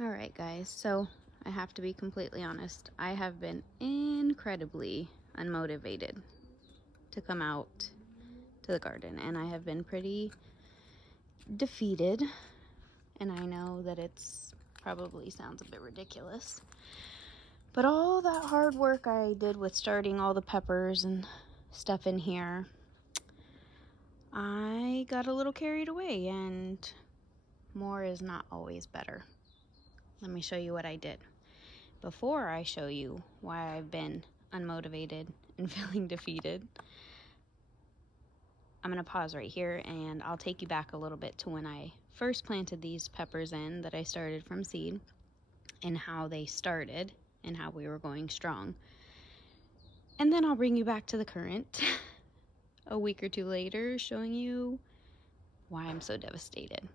All right, guys, so I have to be completely honest. I have been incredibly unmotivated to come out to the garden, and I have been pretty defeated, and I know that it's probably sounds a bit ridiculous, but all that hard work I did with starting all the peppers and stuff in here, I got a little carried away, and more is not always better. Let me show you what I did. Before I show you why I've been unmotivated and feeling defeated, I'm gonna pause right here and I'll take you back a little bit to when I first planted these peppers in that I started from seed, and how they started and how we were going strong. And then I'll bring you back to the current a week or two later, showing you why I'm so devastated.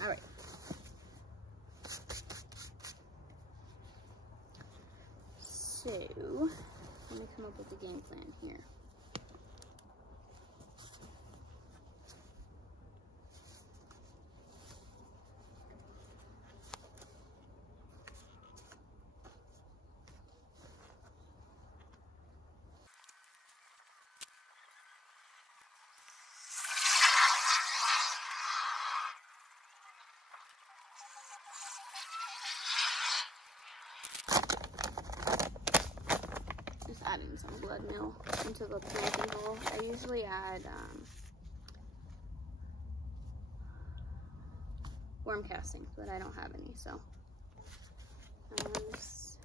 All right. So, let me come up with a game plan here. Just adding some blood meal into the planting hole. I usually add worm castings, but I don't have any, so this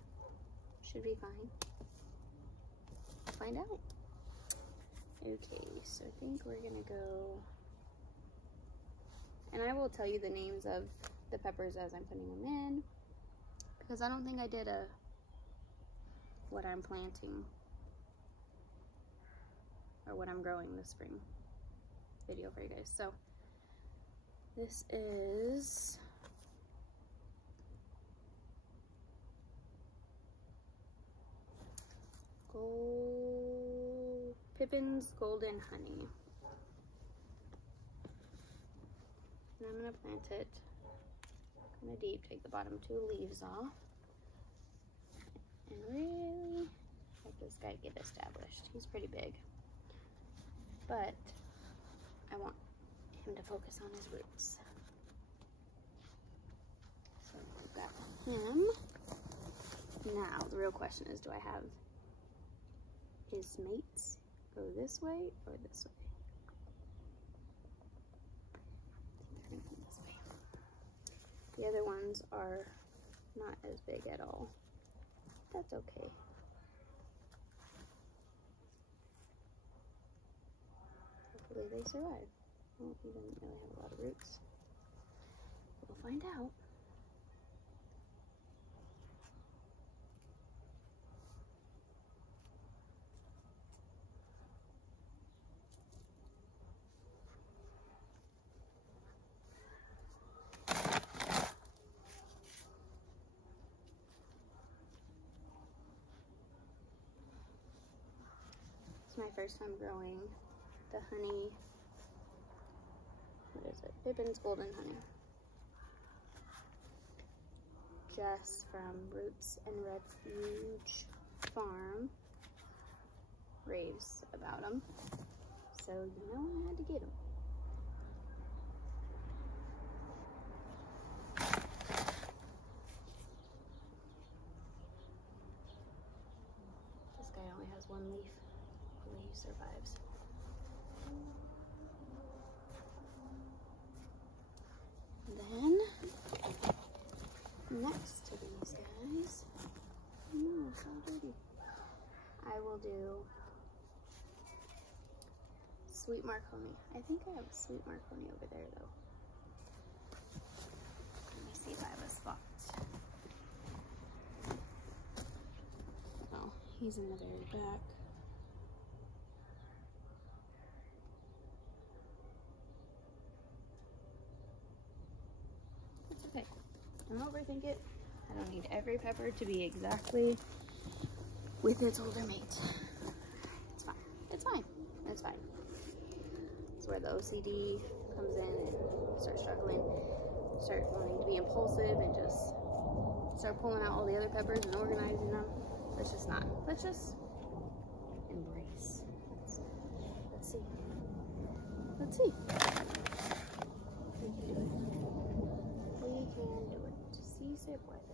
should be fine. Find out. Okay, so I think we're gonna go, and I will tell you the names of the peppers as I'm putting them in, because I don't think I did a what I'm planting or what I'm growing this spring video for you guys. So this is Pippin's Golden Honey. And I'm gonna plant it kind of deep, take the bottom 2 leaves off, and really let this guy get established. He's pretty big, but I want him to focus on his roots. So we've got him. Now the real question is, do I have his mates go this way or this way? I think they're gonna go this way. The other ones are not as big at all. That's okay. Hopefully they survive. Well, he doesn't really have a lot of roots. We'll find out. It's my first time growing the honey. What is it? Pippin's Golden Honey. Jess from Roots and Refuge Farm raves about them, so you know I had to get them. This guy only has 1 leaf. Hopefully he survives. Then, next to these guys, no, it's all dirty. I will do sweet Marconi. I think I have a sweet Marconi over there though. Let me see if I have a spot. Oh, he's in the very back. It's okay. Don't overthink it. I don't need every pepper to be exactly with its older mate. It's fine. It's fine. It's fine. It's where the OCD comes in and start struggling, start wanting to be impulsive and just start pulling out all the other peppers and organizing them. Let's just not. Let's just embrace. Let's see. Let's see. We can do it. We can do it. Sí se puede.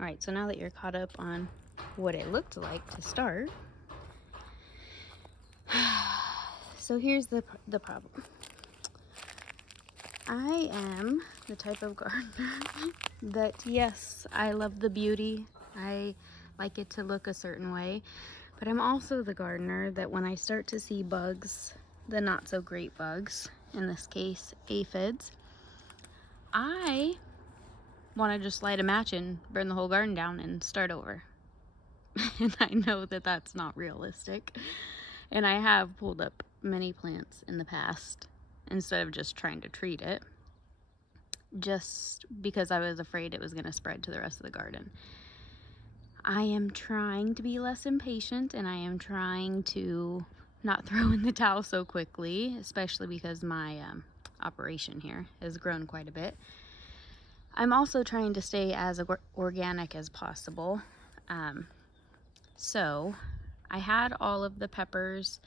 All right, so now that you're caught up on what it looked like to start, so here's the problem. I am the type of gardener that, yes, I love the beauty. I like it to look a certain way, But I'm also the gardener that when I start to see bugs, the not so great bugs, in this case aphids, I want to just light a match and burn the whole garden down and start over. And I know that that's not realistic. And I have pulled up many plants in the past instead of just trying to treat it, just because I was afraid it was going to spread to the rest of the garden. I am trying to be less impatient, and I am trying to not throw in the towel so quickly, especially because my operation here has grown quite a bit. I'm also trying to stay as organic as possible. So I had all of the peppers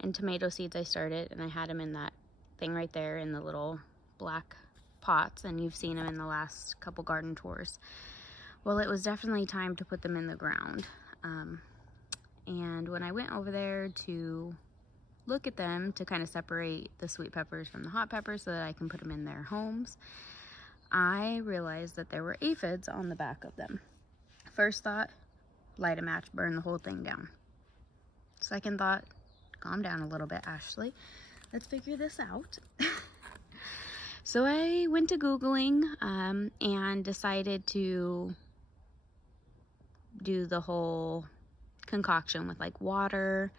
and tomato seeds I started, and I had them in that thing right there in the little black pots, and you've seen them in the last couple garden tours. Well, it was definitely time to put them in the ground. And when I went over there to look at them to kind of separate the sweet peppers from the hot peppers so that I can put them in their homes, I realized that there were aphids on the back of them. First thought, light a match, burn the whole thing down. Second thought, calm down a little bit, Ashley. Let's figure this out. So I went to Googling and decided to do the whole concoction with like water,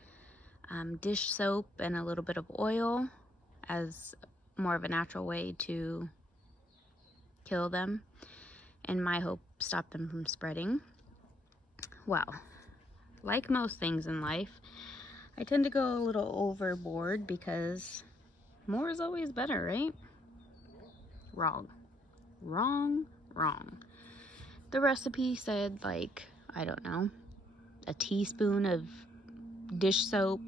dish soap, and a little bit of oil as more of a natural way to kill them, and my hope stop them from spreading. Well, like most things in life, I tend to go a little overboard because more is always better, right? Wrong. Wrong, wrong. The recipe said, like, I don't know, a teaspoon of dish soap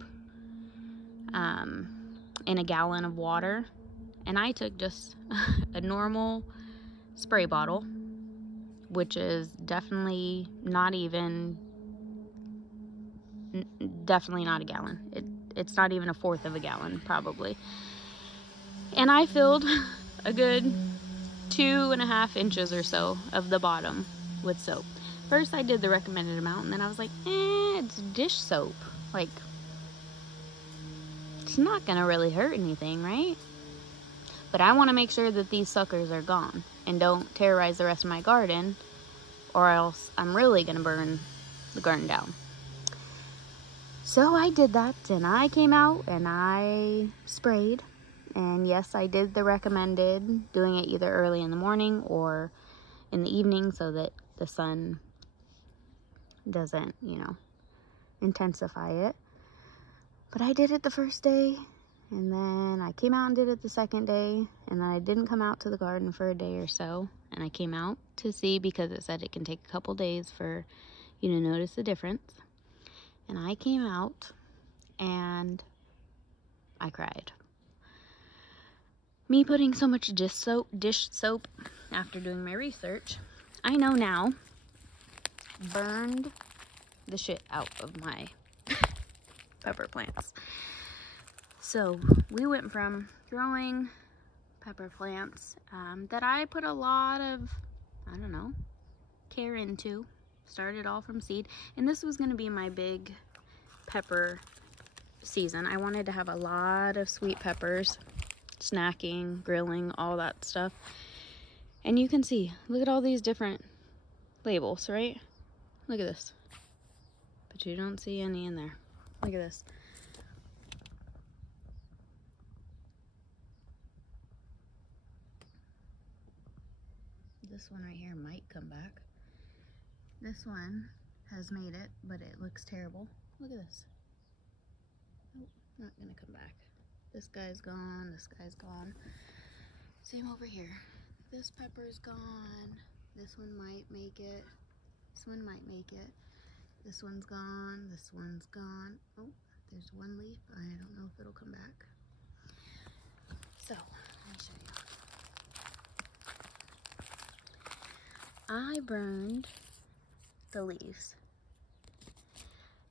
in a gallon of water, and I took just a normal spray bottle, which is definitely not not a gallon. It's not even a fourth of a gallon, probably. And I filled a good 2.5 inches or so of the bottom with soap. First I did the recommended amount, and then I was like, it's dish soap. Like, it's not gonna really hurt anything, right? But I want to make sure that these suckers are gone and don't terrorize the rest of my garden, or else I'm really gonna burn the garden down. So I did that, and I came out and I sprayed. And yes, I did the recommended, doing it either early in the morning or in the evening so that the sun doesn't, intensify it. But I did it the first day, and then I came out and did it the second day, and then I didn't come out to the garden for a day or so, and I came out to see because it said it can take a couple days for you to notice the difference. And I came out and I cried. Me putting so much dish soap after doing my research, I know now, burned the shit out of my pepper plants. So we went from growing pepper plants that I put a lot of, care into. Started all from seed, and this was going to be my big pepper season. I wanted to have a lot of sweet peppers, snacking, grilling, all that stuff. And you can see, look at all these different labels, right? Look at this. But you don't see any in there. Look at this. This one right here might come back. This one has made it, but it looks terrible. Look at this. Oh, not gonna come back. This guy's gone, this guy's gone. Same over here. This pepper's gone. This one might make it. This one might make it. This one's gone, this one's gone. Oh, there's one leaf. I don't know if it'll come back. So, let me show you. I burned the leaves.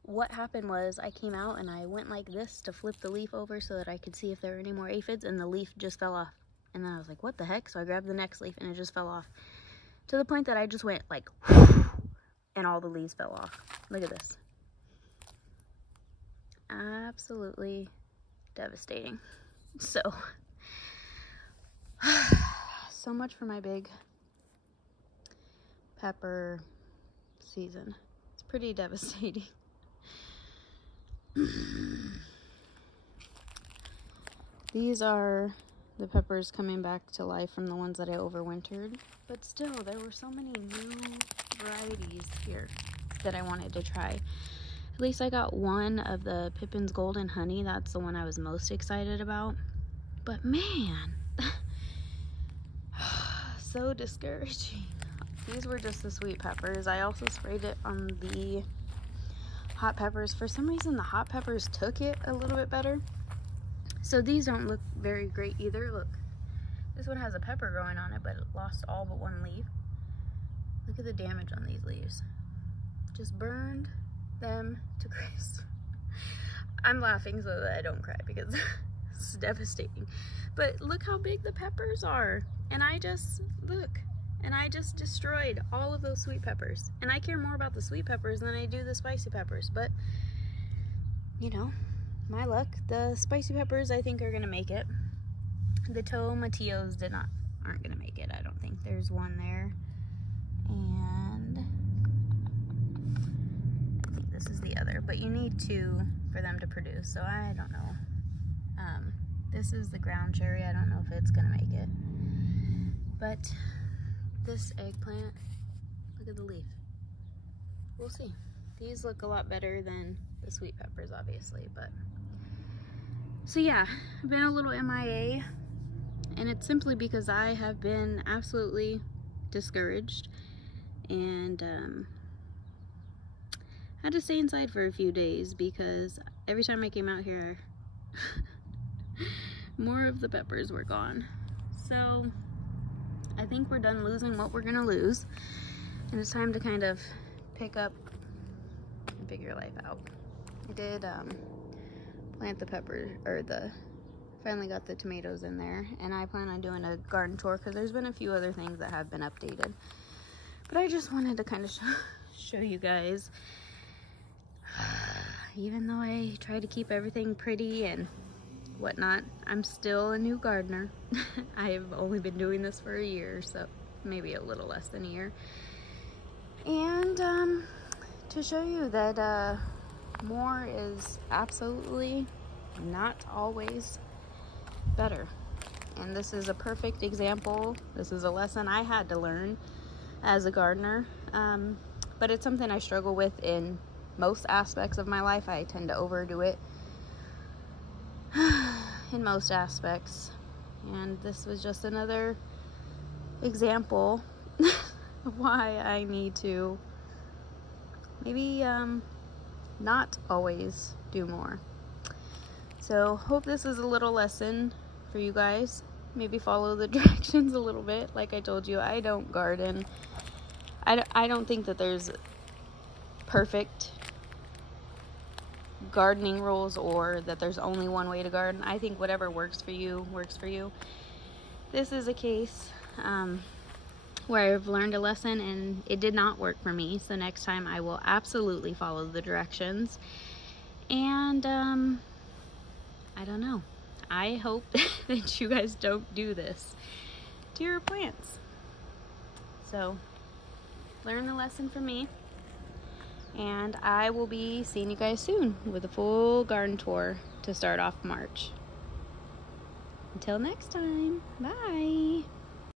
What happened was I came out and I went like this to flip the leaf over so that I could see if there were any more aphids, and the leaf just fell off. And then I was like, what the heck? So I grabbed the next leaf and it just fell off. To the point that I just went like, and all the leaves fell off. Look at this. absolutely devastating. So, so much for my big pepper season. It's pretty devastating. These are the peppers coming back to life from the ones that I overwintered. But still, there were so many new varieties here that I wanted to try. At least I got one of the Pippin's Golden Honey. That's the one I was most excited about. But man, so discouraging. These were just the sweet peppers. I also sprayed it on the hot peppers. For some reason, the hot peppers took it a little bit better. So these don't look very great either. Look, this one has a pepper growing on it, but it lost all but one leaf. Look at the damage on these leaves. Just burned them to crisp. I'm laughing so that I don't cry because it's devastating. But look how big the peppers are. And I just destroyed all of those sweet peppers. And I care more about the sweet peppers than I do the spicy peppers. But, you know, my luck, the spicy peppers I think are gonna make it. The tomatillos aren't gonna make it, I don't think. There's one there. And I think this is the other, but you need two for them to produce, so I don't know. This is the ground cherry. I don't know if it's gonna make it. But this eggplant, look at the leaf. We'll see. These look a lot better than the sweet peppers, obviously, but. So yeah, I've been a little MIA, and it's simply because I have been absolutely discouraged, and had to stay inside for a few days because every time I came out here, more of the peppers were gone. So I think we're done losing what we're gonna lose, and it's time to kind of pick up and figure life out. I did plant the pepper, or finally got the tomatoes in there, and I plan on doing a garden tour because there's been a few other things that have been updated. But I just wanted to kind of show you guys, even though I try to keep everything pretty and whatnot, I'm still a new gardener. I have only been doing this for a year, so maybe a little less than a year. And to show you that more is absolutely not always better. And this is a perfect example. This is a lesson I had to learn as a gardener. But it's something I struggle with in most aspects of my life. I tend to overdo it in most aspects, and this was just another example of why I need to maybe not always do more. So hope this is a little lesson for you guys. Maybe follow the directions a little bit. Like I told you, I don't garden. I don't think that there's perfect gardening rules or that there's only one way to garden. I think whatever works for you works for you. This is a case where I've learned a lesson and it did not work for me, so next time I will absolutely follow the directions. And I don't know, I hope that you guys don't do this to your plants. So learn the lesson from me. And I will be seeing you guys soon with a full garden tour to start off March. Until next time, bye.